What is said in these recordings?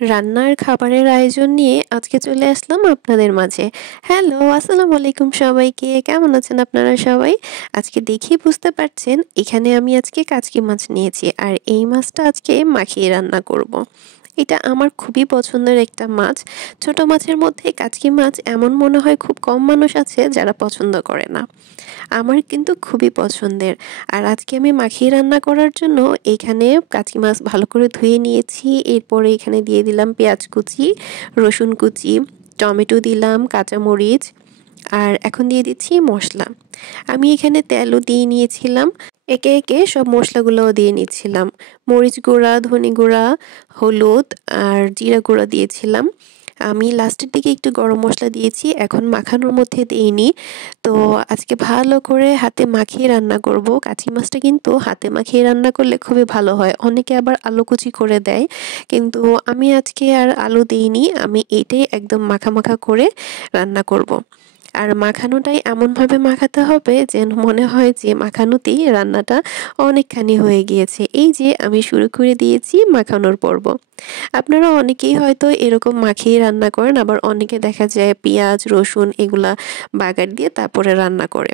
রান্নার খাবারের আয়োজন নিয়ে আজকে চলে আসলাম আপনাদের মাঝে। হ্যালো, আসসালামু আলাইকুম সবাইকে। কেমন আছেন আপনারা সবাই? আজকে দেখেই বুঝতে পারছেন এখানে আমি আজকে কাচকি মাছ নিয়েছি আর এই মাছটা আজকে মাখিয়ে রান্না করব। এটা আমার খুবই পছন্দের একটা মাছ। ছোট মাছের মধ্যে কাচকি মাছ এমন মনে হয় খুব কম মানুষ আছে যারা পছন্দ করে না। আমার কিন্তু খুবই পছন্দের। আর আজকে আমি মাখিয়ে রান্না করার জন্য এখানে কাচকি মাছ ভালো করে ধুয়ে নিয়েছি। এরপরে এখানে দিয়ে দিলাম পেঁয়াজ কুচি, রসুন কুচি, টমেটো দিলাম, কাঁচামরিচ আর এখন দিয়ে দিচ্ছি মশলা। আমি এখানে তেলও দিয়ে নিয়েছিলাম। একে একে সব মশলাগুলোও দিয়ে নিচ্ছিলাম। মরিচ গুঁড়া, ধনে গুঁড়া, হলুদ আর জিরা গুঁড়া দিয়েছিলাম। আমি লাস্টের দিকে একটু গরম মসলা দিয়েছি, এখন মাখানোর মধ্যে দেইনি। তো আজকে ভালো করে হাতে মাখিয়ে রান্না করব। কাঁচি মাছটা কিন্তু হাতে মাখিয়ে রান্না করলে খুবই ভালো হয়। অনেকে আবার আলু কুচি করে দেয়, কিন্তু আমি আজকে আর আলু দেইনি। আমি এইটাই একদম মাখা মাখা করে রান্না করব। আর মাখানোটাই এমনভাবে মাখাতে হবে যেন মনে হয় যে মাখানোতেই রান্নাটা অনেকখানি হয়ে গিয়েছে। এই যে আমি শুরু করে দিয়েছি মাখানোর পর্ব। আপনারা অনেকেই হয়তো এরকম মাখিয়ে রান্না করেন, আবার অনেকে দেখা যায় পেঁয়াজ, রসুন এগুলা বাগার দিয়ে তারপরে রান্না করে।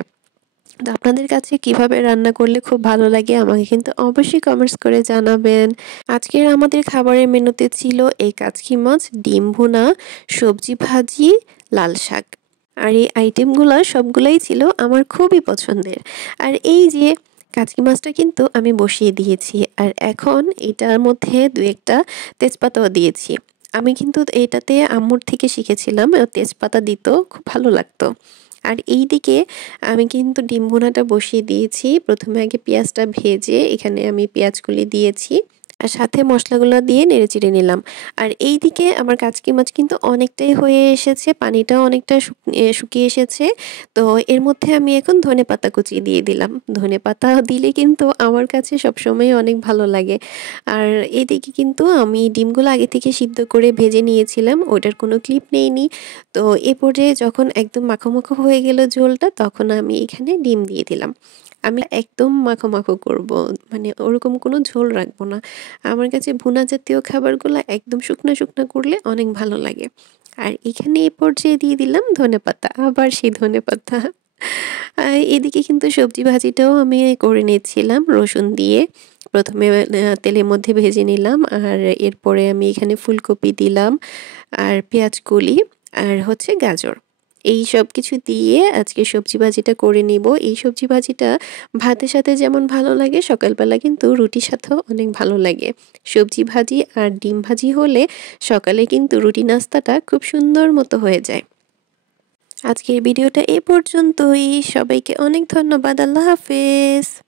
তো আপনাদের কাছে কিভাবে রান্না করলে খুব ভালো লাগে আমাকে কিন্তু অবশ্যই কমেন্টস করে জানাবেন। আজকের আমাদের খাবারের মেনুতে ছিল এই কাচকি মাছ, ডিম ভুনা, সবজি ভাজি, লাল শাক। আর এই আইটেমগুলো সবগুলাই ছিল আমার খুবই পছন্দের। আর এই যে কাচকি মাছটা কিন্তু আমি বসিয়ে দিয়েছি, আর এখন এটার মধ্যে দু একটা তেজপাতাও দিয়েছি। আমি কিন্তু এটাতে আম্মুর থেকে শিখেছিলাম, তেজপাতা দিত খুব ভালো লাগতো। আর এই দিকে আমি কিন্তু ডিম ভুনাটা বসিয়ে দিয়েছি। প্রথমে আগে পেঁয়াজটা ভেজে এখানে আমি পেঁয়াজগুলি দিয়েছি আর সাথে মশলাগুলো দিয়ে নেড়েচেড়ে নিলাম। আর এই দিকে আমার কাচকি মাছ কিন্তু অনেকটাই হয়ে এসেছে, পানিটাও অনেকটা শুকিয়ে এসেছে। তো এর মধ্যে আমি এখন ধনেপাতা কুচি দিয়ে দিলাম। ধনেপাতা দিলে কিন্তু আমার কাছে সবসময় অনেক ভালো লাগে। আর এদিকে কিন্তু আমি ডিমগুলো আগে থেকে সিদ্ধ করে ভেজে নিয়েছিলাম, ওটার কোনো ক্লিপ নেইনি। তো এ পর্যায়ে যখন একদম মাখো মাখো হয়ে গেল ঝোলটা, তখন আমি এখানে ডিম দিয়ে দিলাম। আমি একদম মাখো মাখো করব, মানে ওরকম কোনো ঝোল রাখবো না। আমার কাছে ভুনা জাতীয় খাবারগুলো একদম শুকনা শুকনা করলে অনেক ভালো লাগে। আর এখানে এ পর্যায়ে দিয়ে দিলাম ধনেপাতা, আবার সেই ধনেপাতা। এদিকে কিন্তু সবজি ভাজিটাও আমি করে নিচ্ছিলাম রসুন দিয়ে। প্রথমে তেলের মধ্যে ভেজে নিলাম, আর এরপরে আমি এখানে ফুলকপি দিলাম আর পেঁয়াজ কলি আর হচ্ছে গাজর। এই সব কিছু দিয়ে আজকে সবজি ভাজিটা করে নিব। এই সবজি ভাজিটা ভাতের সাথে যেমন ভালো লাগে, সকালবেলা কিন্তু রুটির সাথেও অনেক ভালো লাগে। সবজি ভাজি আর ডিম ভাজি হলে সকালে কিন্তু রুটি নাস্তাটা খুব সুন্দর মতো হয়ে যায়। আজকের ভিডিওটা এ পর্যন্তই। সবাইকে অনেক ধন্যবাদ। আল্লাহ হাফেজ।